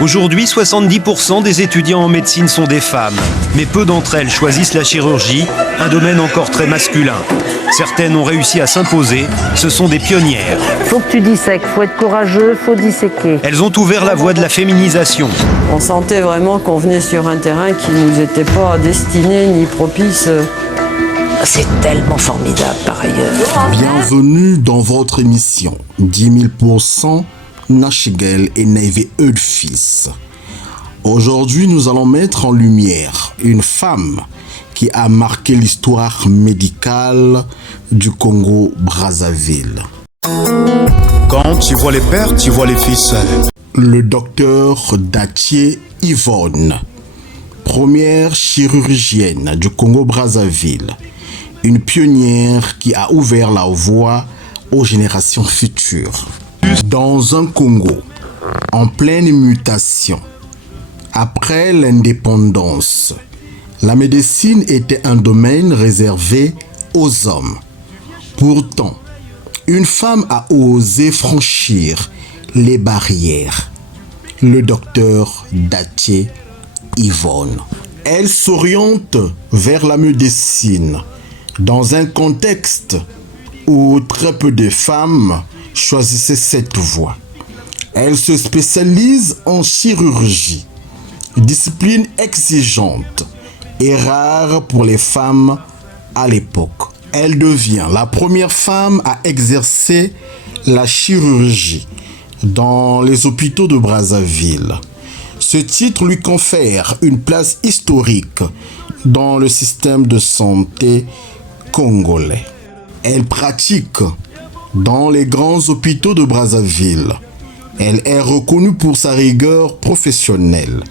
Aujourd'hui, 70% des étudiants en médecine sont des femmes, mais peu d'entre elles choisissent la chirurgie, un domaine encore très masculin. Certaines ont réussi à s'imposer, ce sont des pionnières. Faut que tu dissèques, faut être courageux, faut disséquer. Elles ont ouvert la voie de la féminisation. On sentait vraiment qu'on venait sur un terrain qui ne nous était pas destiné ni propice. C'est tellement formidable par ailleurs. Bienvenue dans votre émission 10 000% Nachigel et Neve Eudfils. Aujourd'hui, nous allons mettre en lumière une femme qui a marqué l'histoire médicale du Congo-Brazzaville. Quand tu vois les pères, tu vois les fils. Le docteur Datie Yvonne, première chirurgienne du Congo-Brazzaville, une pionnière qui a ouvert la voie aux générations futures. Dans un Congo en pleine mutation, après l'indépendance, la médecine était un domaine réservé aux hommes. Pourtant, une femme a osé franchir les barrières. Le docteur Datie Yvonne. Elle s'oriente vers la médecine dans un contexte où très peu de femmes choisissaient cette voie. Elle se spécialise en chirurgie, discipline exigeante et rare pour les femmes à l'époque. Elle devient la première femme à exercer la chirurgie dans les hôpitaux de Brazzaville. Ce titre lui confère une place historique dans le système de santé congolais. Elle pratique dans les grands hôpitaux de Brazzaville. Elle est reconnue pour sa rigueur professionnelle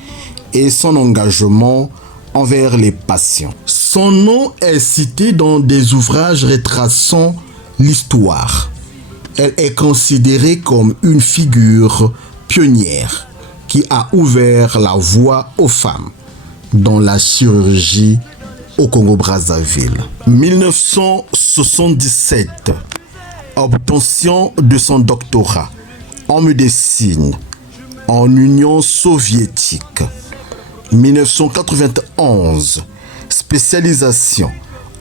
et son engagement envers les patients. Son nom est cité dans des ouvrages retraçant l'histoire. Elle est considérée comme une figure pionnière qui a ouvert la voie aux femmes dans la chirurgie au Congo-Brazzaville. 1977, obtention de son doctorat en médecine en Union soviétique. 1991, spécialisation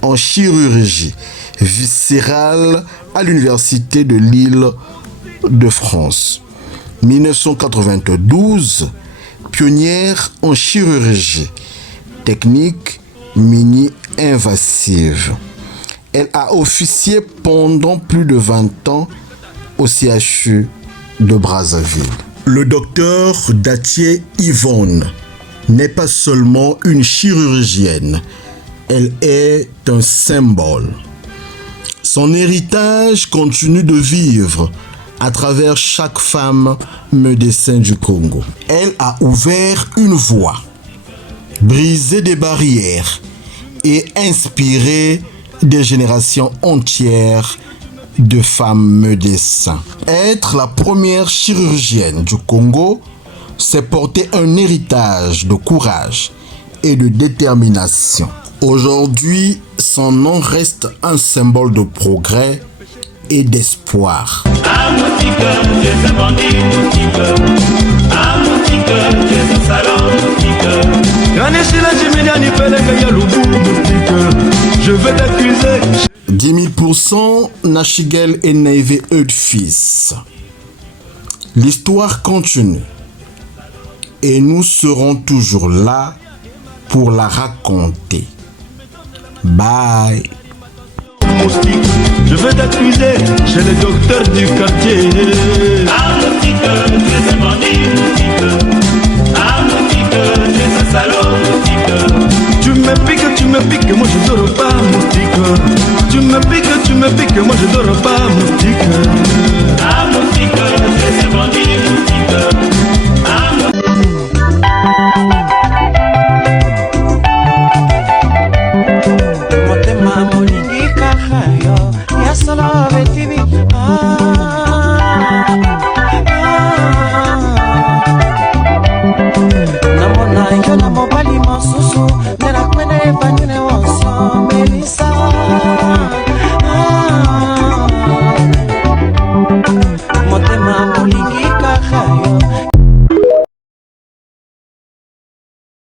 en chirurgie viscérale à l'Université de l'Île-de-France. 1992, pionnière en chirurgie technique mini-invasive. Elle a officié pendant plus de 20 ans au CHU de Brazzaville. Le docteur Datie Yvonne n'est pas seulement une chirurgienne, elle est un symbole. Son héritage continue de vivre à travers chaque femme médecin du Congo. Elle a ouvert une voie, brisé des barrières et inspiré des générations entières de femmes médecins. Être la première chirurgienne du Congo, c'est porter un héritage de courage et de détermination. Aujourd'hui, son nom reste un symbole de progrès et d'espoir. Je vais t'accuser. 10 000% Nachigel et Neve Eudfils. L'histoire continue et nous serons toujours là pour la raconter. Bye. Moustique, je vais t'accuser chez le docteur du quartier. Ah moustique, c'est bandit moustique. Ah moustique, c'est ce salaud moustique. Tu me piques, moi je dors pas moustique. Tu me piques, moi je dors pas moustique.